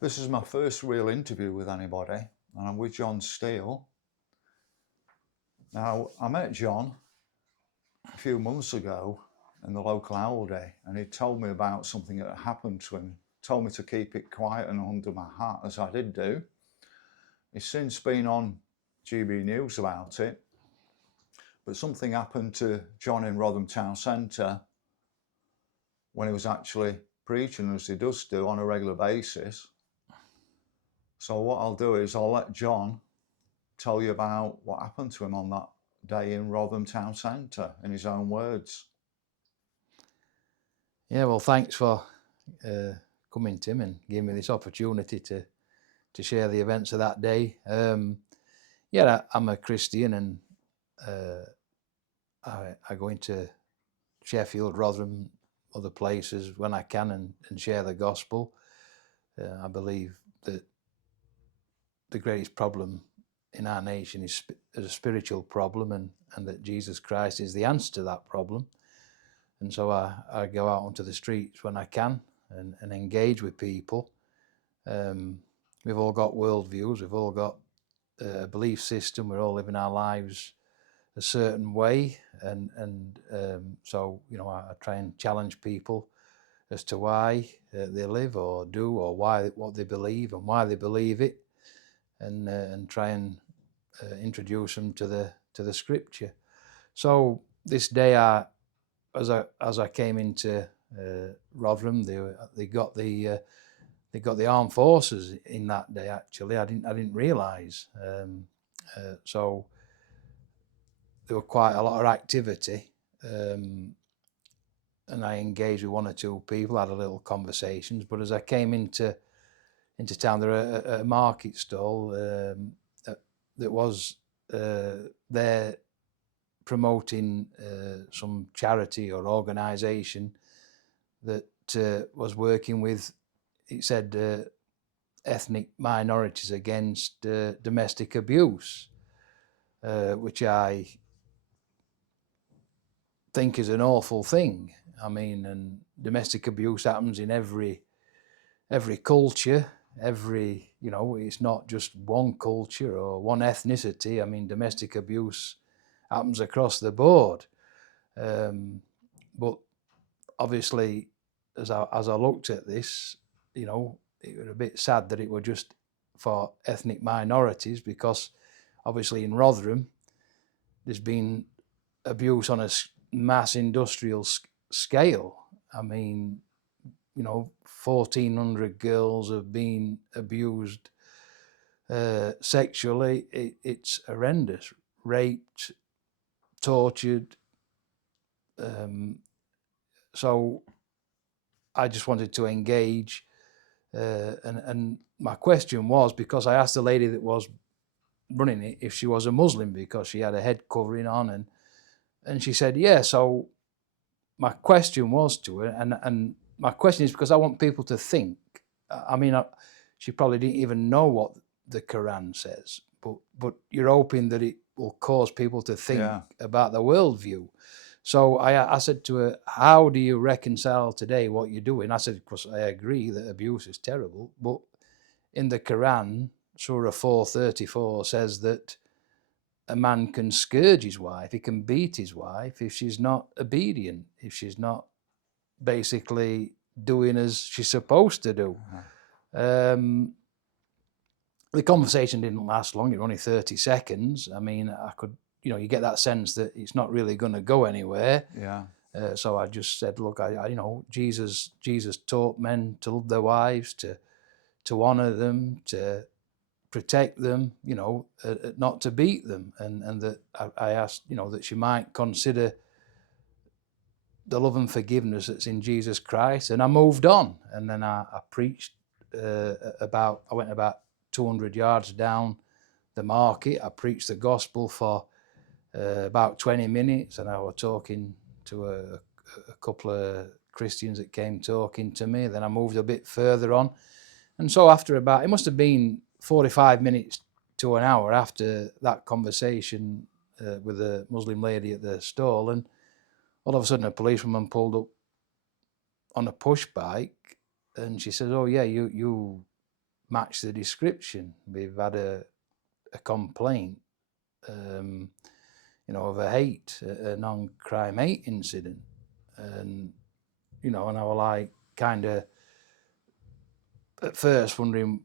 This is my first real interview with anybody, and I'm with John Steele. Now, I met John a few months ago in the local Aldi, and he told me about something that had happened to him. Told me to keep it quiet and under my hat, as I did do. He's since been on GB News about it, but something happened to John in Rotherham Town Centre when he was actually preaching, as he does do on a regular basis. So what I'll do is I'll let John tell you about what happened to him on that day in Rotherham Town Centre in his own words. Yeah, well, thanks for coming, Tim, and giving me this opportunity to share the events of that day. I'm a Christian, and I go into Sheffield, Rotherham, other places when I can and share the gospel. I believe that the greatest problem in our nation is a spiritual problem, and that Jesus Christ is the answer to that problem. And so I go out onto the streets when I can and engage with people. We've all got worldviews, we've all got a belief system, we're all living our lives a certain way. So I try and challenge people as to why they live or do, or what they believe and why they believe it, and try and introduce them to the scripture. So this day, as I came into Rotherham, they got the armed forces in that day. Actually, I didn't realise. So there were quite a lot of activity, and I engaged with one or two people, had a little conversations. But as I came into town, there was a market stall that was there promoting some charity or organisation that was working with, it said, ethnic minorities against domestic abuse, which I think is an awful thing. I mean, and domestic abuse happens in every culture, it's not just one culture or one ethnicity. I mean, domestic abuse happens across the board. But obviously, as I looked at this, it was a bit sad that it were just for ethnic minorities, because obviously in Rotherham there's been abuse on a mass industrial scale. I mean, 1,400 girls have been abused sexually. It's horrendous. Raped, tortured. So I just wanted to engage, and my question was, because I asked the lady that was running it if she was a Muslim, because she had a head covering on, and she said yeah. So my question was to her, and my question is because I want people to think. I mean, she probably didn't even know what the Quran says, but you're hoping that it will cause people to think about the worldview. So I said to her, how do you reconcile today what you're doing? I said, of course, I agree that abuse is terrible, but in the Quran, Surah 4:34 says that a man can scourge his wife, he can beat his wife if she's not obedient, if she's not basically doing as she's supposed to do. The conversation didn't last long, it was only 30 seconds. I mean, I could, you get that sense that it's not really going to go anywhere. Yeah. So I just said, look, Jesus taught men to love their wives, to honour them, to protect them, not to beat them, and that I asked, that she might consider the love and forgiveness that's in Jesus Christ, and I moved on. And then I preached I went about 200 yards down the market. I preached the gospel for about 20 minutes, and I was talking to a couple of Christians that came talking to me. Then I moved a bit further on, and so after it must have been 45 minutes to an hour after that conversation with a Muslim lady at the stall, and all of a sudden a policewoman pulled up on a push bike, and she says, "Oh yeah, you match the description. We've had a complaint, of a hate, a non-crime hate incident. And, and I was like, kind of, at first wondering,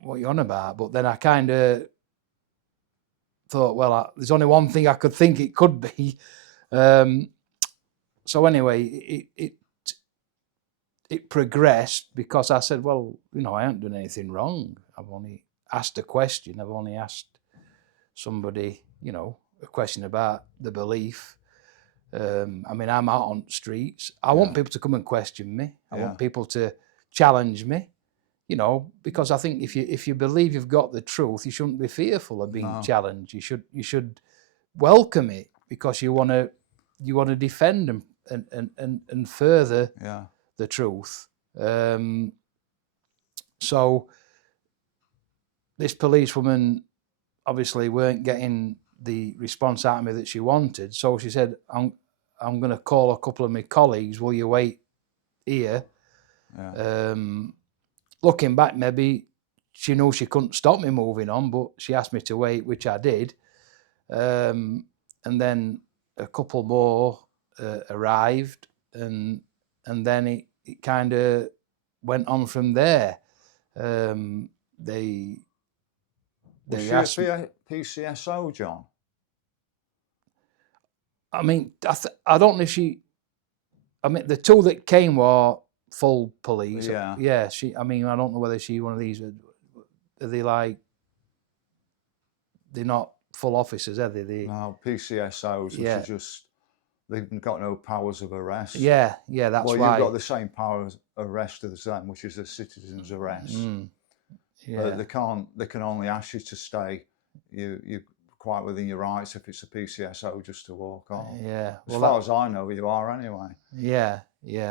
what you're on about. But then I kind of thought, well, there's only one thing I could think it could be. So anyway, it progressed because I said, well, I haven't done anything wrong. I've only asked a question. I've only asked somebody, a question about the belief. I'm out on streets. I want people to come and question me. I want people to challenge me, because I think if you believe you've got the truth, you shouldn't be fearful of being challenged. You should welcome it because you want to defend and further the truth. So this policewoman obviously weren't getting the response out of me that she wanted. So she said, I'm going to call a couple of my colleagues. Will you wait here? Looking back, maybe she knew she couldn't stop me moving on, but she asked me to wait, which I did. And then a couple more arrived, and then it kind of went on from there. They Was she a PCSO, John? I mean, I don't know if she. I mean, the two that came were full police. Yeah. She. I mean, I don't know whether she one of these. Are they like? They're not full officers, are they? No, PCSOs, which are just, they've got no powers of arrest. Yeah, that's why. Well, you've got the same power of arrest as them, which is a citizen's arrest. But they can only ask you to stay. You quite within your rights if it's a PCSO just to walk on. As far as I know, you are anyway. Yeah.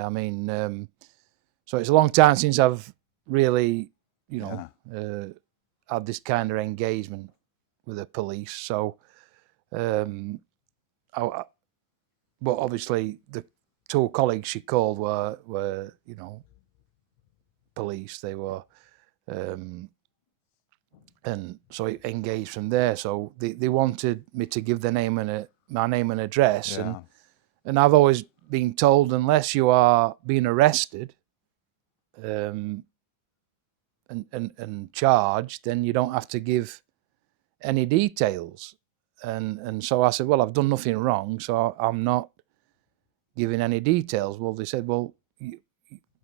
I mean, so it's a long time since I've really, had this kind of engagement with the police. So, but obviously the two colleagues she called were police. They were, and so it engaged from there. So they wanted me to give my name and address, and I've always been told unless you are being arrested, and charged, then you don't have to give any details. And so I said, well, I've done nothing wrong, so I'm not giving any details. Well, they said, well,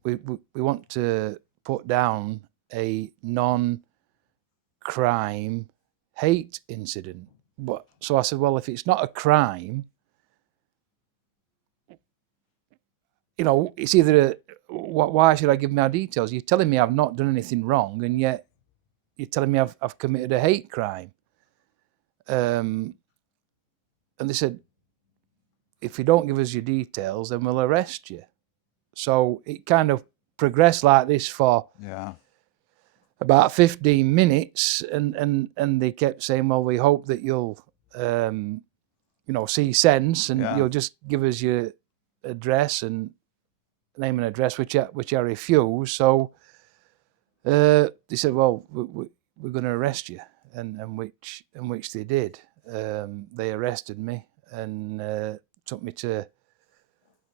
we want to put down a non-crime hate incident. But so I said, well, if it's not a crime, it's either why should I give my details? You're telling me I've not done anything wrong, and yet you're telling me I've committed a hate crime. And they said, if you don't give us your details, then we'll arrest you. So it kind of progressed like this for about 15 minutes, and they kept saying, well, we hope that you'll see sense, and you'll just give us your address and name and address, which I refused. So they said, well, we're going to arrest you, and which they did. They arrested me and took me to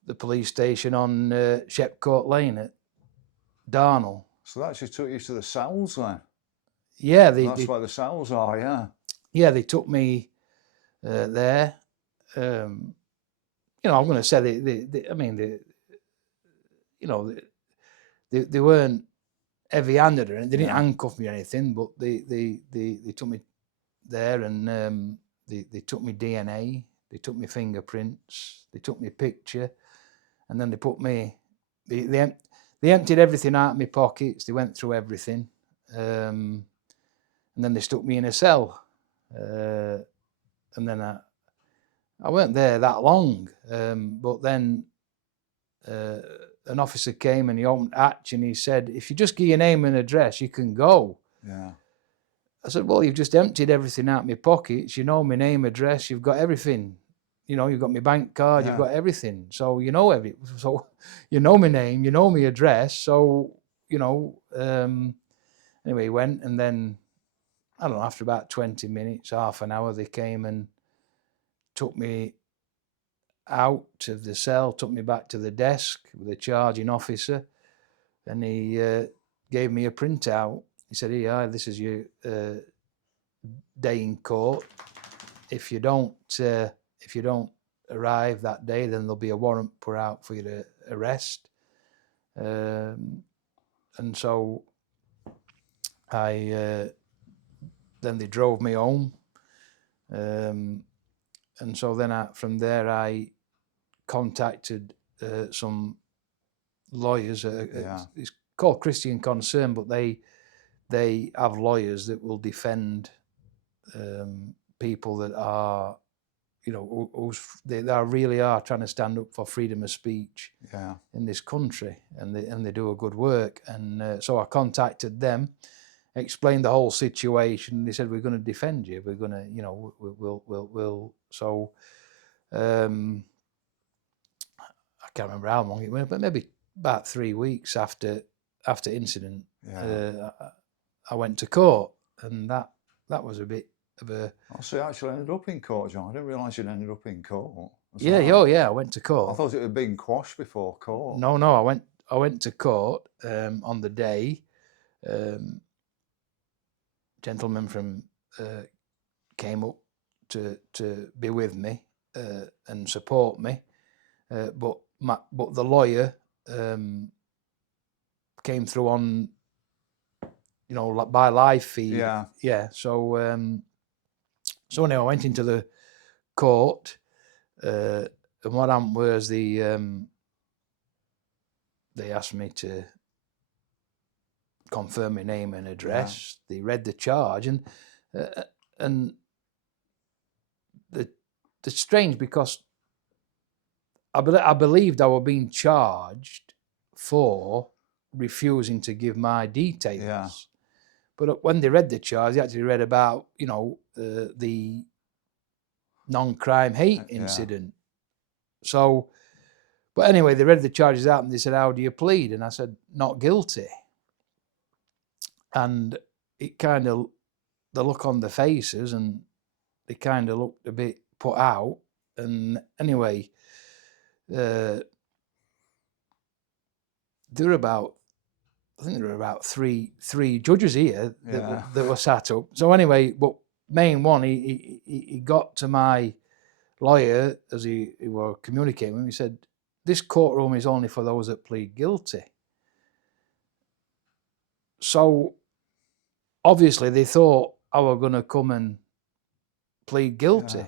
the police station on Shepcourt Lane at Darnall. So that actually took you to the cells then? Yeah. That's where the cells are, Yeah, they took me there. I'm going to say they weren't heavy-handed or anything. They didn't handcuff me or anything, but they took me there, and they took me DNA, they took me fingerprints, they took me picture, and then they put me. They emptied everything out of my pockets. They went through everything, and then they stuck me in a cell. And then I weren't there that long, but then an officer came and he opened the hatch and he said, if you just give your name and address, you can go. Yeah. I said, well, you've just emptied everything out of my pockets. You know my name, address, you've got everything. You've got my bank card, you've got everything. So so you know my name, you know my address. So, Anyway, he went, and then, I don't know, after about 20 minutes, half an hour, they came and took me out of the cell, took me back to the desk with the charging officer, and he gave me a printout. He said, "Here, this is your day in court. If you don't arrive that day, then there'll be a warrant put out for you to arrest." And so then they drove me home, and so then from there I contacted some lawyers. It's called Christian Concern, but they have lawyers that will defend people that are, they really are trying to stand up for freedom of speech in this country, and they do a good work. And so I contacted them, explained the whole situation. They said, "We're going to defend you. We're going to, we'll." So I can't remember how long it went, but maybe about 3 weeks after incident, I went to court, and that was a bit of a. Oh, so you actually ended up in court, John. I didn't realise you'd ended up in court. Yeah, I went to court. I thought it had been quashed before court. No, I went to court on the day. Gentleman from came up to be with me and support me, but the lawyer came through on, by live feed. So anyway, I went into the court, and what happened was they asked me to confirm my name and address. They read the charge, and the strange, because I believed I was being charged for refusing to give my details. But when they read the charge, they actually read about the non-crime hate incident. So, but anyway, they read the charges out and they said, "How do you plead?" And I said, "Not guilty." And it kind of, the look on the faces, and they kind of looked a bit put out. And anyway, there were about, I think there were about three judges here that were sat up. So anyway, but main one, he got to my lawyer as he were communicating with him. He said, "This courtroom is only for those that plead guilty." So obviously they thought I was going to come and plead guilty.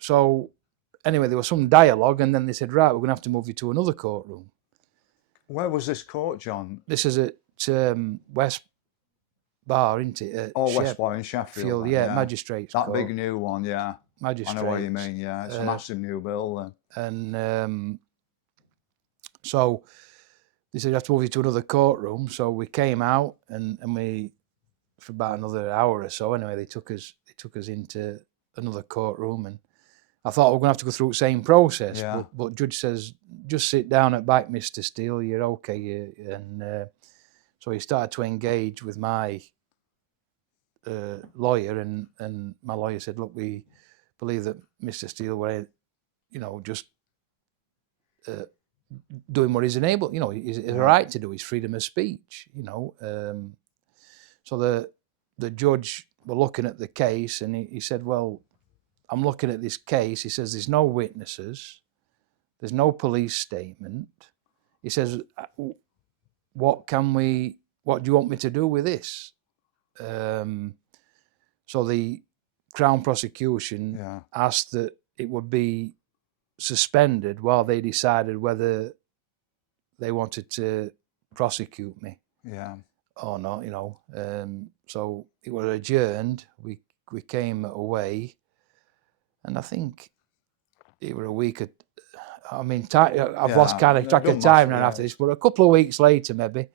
So anyway, there was some dialogue, and then they said, "Right, we're going to have to move you to another courtroom." Where was this court, John? This is at West Bar, isn't it? West Bar in Sheffield. Magistrates That court. big new one, Magistrates. I know what you mean, it's a massive new building. And so they said, "You have to move you to another courtroom." So we came out, and we, for about another hour or so, anyway, they took us into another courtroom, and I thought we were going to have to go through the same process. But judge says, "Just sit down at back, Mr. Steele, you're okay." And so he started to engage with my lawyer, and my lawyer said, "Look, we believe that Mr. Steele were, just doing what he's enabled, he's a right to do, his freedom of speech, So the judge were looking at the case, and he said, "Well, I'm looking at this case." He says, "There's no witnesses, there's no police statement." He says, what do you want me to do with this?" So the Crown prosecution asked that it would be suspended while they decided whether they wanted to prosecute me or not, so it was adjourned. We came away, and I think it was a week. I've lost kind of track of time now after this, but a couple of weeks later, maybe,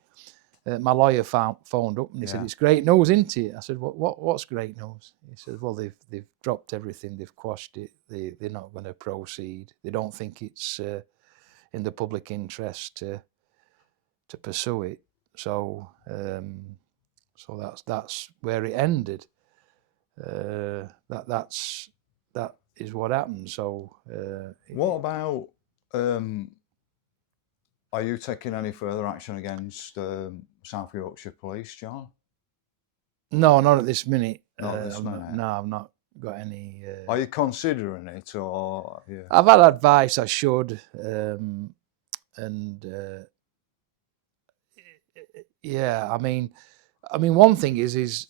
my lawyer phoned up, and he said, "It's great news, isn't it?" I said, "What's great news?" He said, "Well, they've dropped everything, they've quashed it, they're not going to proceed. They don't think it's in the public interest to pursue it." So that's where it ended. That is what happened. So what about? Are you taking any further action against South Yorkshire Police, John? no, not at this minute. Not at this minute. No, I've not got any. Are you considering it, or yeah? I've had advice I should, and yeah. I mean, one thing is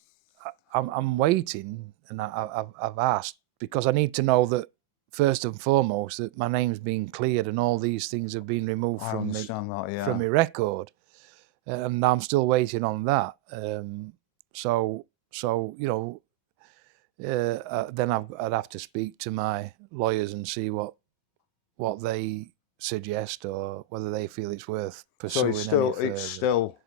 I'm waiting, and I've asked because I need to know that first and foremost that my name's been cleared and all these things have been removed I from understand that, yeah. from my record, and I'm still waiting on that. So then I'd have to speak to my lawyers and see what they suggest or whether they feel it's worth pursuing. So any it's further. still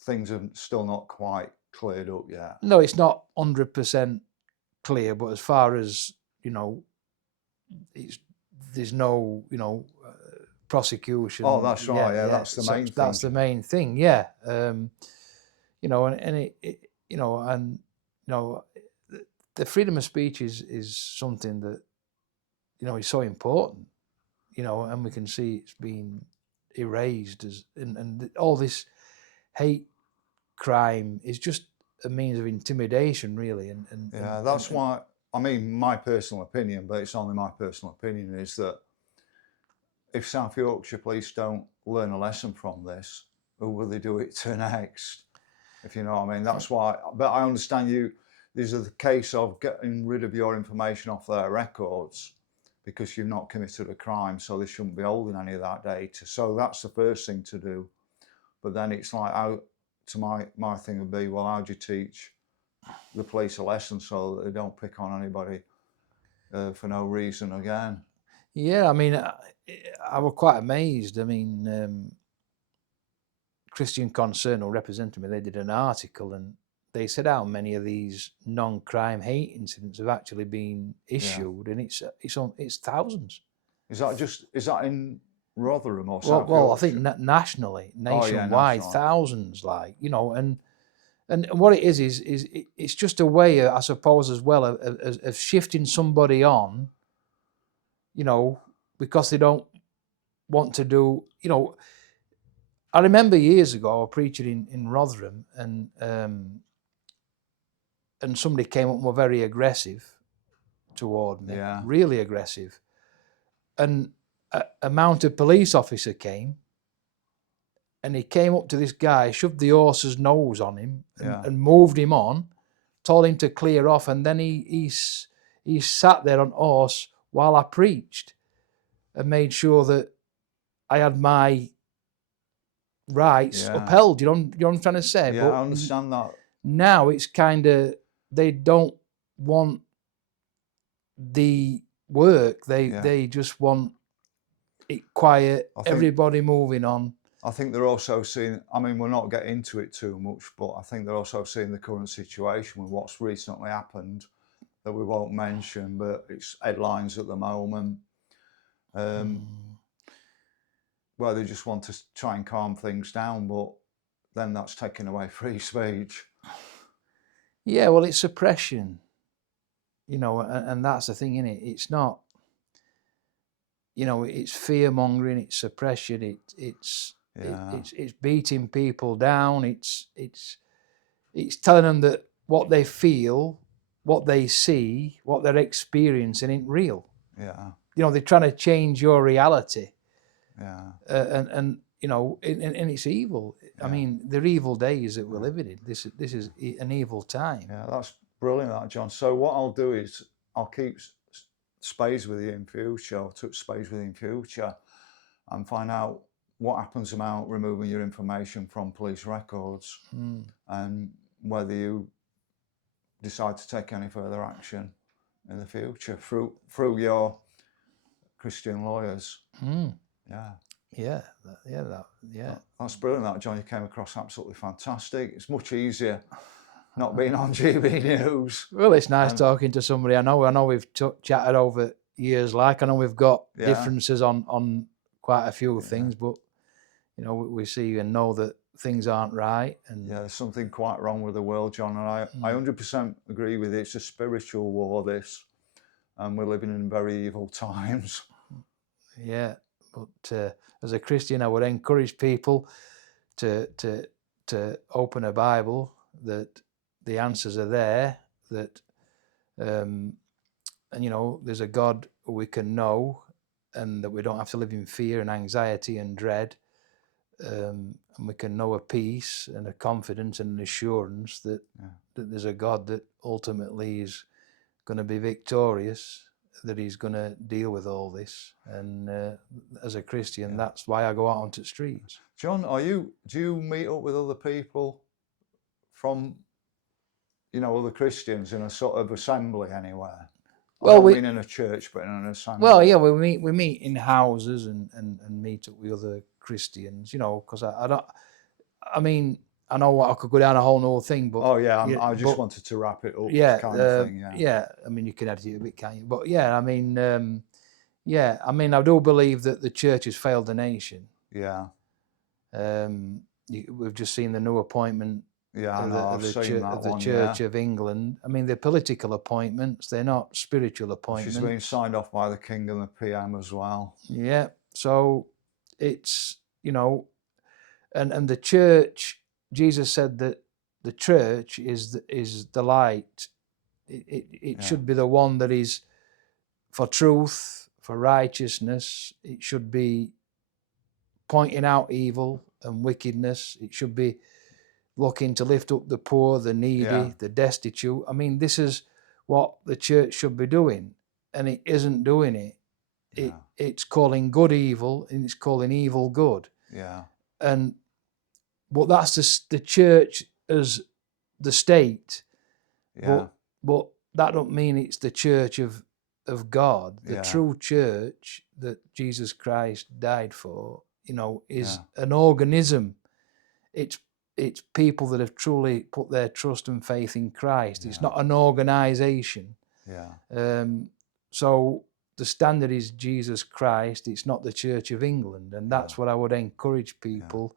things are still not quite cleared up yet. No, it's not 100% clear, but as far as there's no prosecution. Oh, that's right. Yeah, that's the main thing. That's the main thing. Yeah, and the freedom of speech is something that is so important. And we can see it's been erased and all this hate crime is just a means of intimidation, really. And that's why. I mean, my personal opinion, but it's only my personal opinion, is that if South Yorkshire Police don't learn a lesson from this, who will they do it to next? If you know what I mean. That's why. But I understand you. This is the case of getting rid of your information off their records because you've not committed a crime, so they shouldn't be holding any of that data. So that's the first thing to do. But then it's like, my thing would be, well, how do you teach the police a lesson so that they don't pick on anybody for no reason again? Yeah, I mean, I was quite amazed. I mean, Christian Concern, who represented me, they did an article and they said how many of these non-crime hate incidents have actually been issued, and it's thousands. Is that in Rotherham or South Yorkshire? Well, I think nationally, nationwide, thousands. And what it is it's just a way, I suppose, as well of shifting somebody on, because they don't want to do, I remember years ago, I was preaching in Rotherham, and somebody came up and were very aggressive toward me, really aggressive. And a mounted police officer came, and he came up to this guy, shoved the horse's nose on him, and moved him on, told him to clear off, and then he sat there on horse while I preached and made sure that I had my rights upheld. You know what I'm trying to say? Yeah, I understand that. Now it's kind of, they don't want the work. They just want it quiet, everybody moving on. I think they're also seeing, I mean, we're not getting into it too much, but I think they're also seeing the current situation with what's recently happened that we won't mention, but it's headlines at the moment. Well, they just want to try and calm things down, but then that's taking away free speech. Yeah, well, it's suppression, and that's the thing, innit? It's not, it's fear mongering, it's suppression, it's beating people down, it's telling them that what they feel, what they see, what they're experiencing ain't real. Yeah. They're trying to change your reality. Yeah. And it's evil. Yeah. I mean, they're evil days that we're living in. This is an evil time. Yeah, that's brilliant, that, John. So what I'll do is I'll keep space with you in future, or touch space with you in future, and find out what happens about removing your information from police records, and whether you decide to take any further action in the future through your Christian lawyers. Yeah. That's brilliant, that, John. You came across absolutely fantastic. It's much easier not being on GB News. Well, it's nice talking to somebody I know. I know we've chatted over years. I know we've got differences on quite a few things, but you know, we see and know that things aren't right. And Yeah, there's something quite wrong with the world, John, and I 100% agree with you. It's a spiritual war, this, and we're living in very evil times. yeah, but as a Christian, I would encourage people to open a Bible, that the answers are there, that and you know, there's a God who we can know, and that we don't have to live in fear and anxiety and dread, and we can know a peace and a confidence and an assurance that that there's a God that ultimately is going to be victorious, that he's going to deal with all this. And as a Christian, that's why I go out onto the streets. John, do you meet up with other people from, you know, other Christians in a sort of assembly anywhere? I don't mean in a church, but in an assembly. Well, yeah, we meet in houses and meet up with other Christians, you know, because I mean, I know I could go down a whole nother thing, but I just wanted to wrap it up, kind of thing. I mean, you can edit it a bit, can't you? But I mean, I do believe that the church has failed the nation. Yeah. We've just seen the new appointment. Yeah, I know. I've seen that of the one. Church of England. I mean, they're political appointments; they're not spiritual appointments. She's been signed off by the King and the PM as well. Yeah, so it's, you know, and the church. Jesus said that the church is the light. It should be the one that is for truth, for righteousness. It should be pointing out evil and wickedness. It should be looking to lift up the poor, the needy, the destitute. I mean, this is what the church should be doing, and it isn't doing it. It's calling good evil, and it's calling evil good. Yeah. But that's the church as the state. Yeah. But that don't mean it's the church of God. The true church that Jesus Christ died for, you know, is an organism. It's people that have truly put their trust and faith in Christ. It's not an organization. Yeah. So the standard is Jesus Christ. It's not the Church of England, and that's what I would encourage people,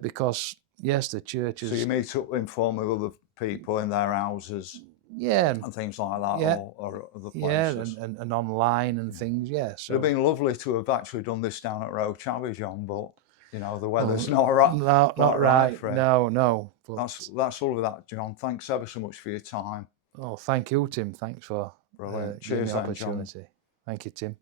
because yes, the church is. So you meet up informally with other people in their houses, and things like that, or other places, and online and things. So it'd have been lovely to have actually done this down at Roach Abbey, John, but you know the weather's not right. Not right. For it. No. But that's all of that, John. Thanks ever so much for your time. Oh, thank you, Tim. Thanks for Brilliant. Cheers, the opportunity. Thank you, Tim.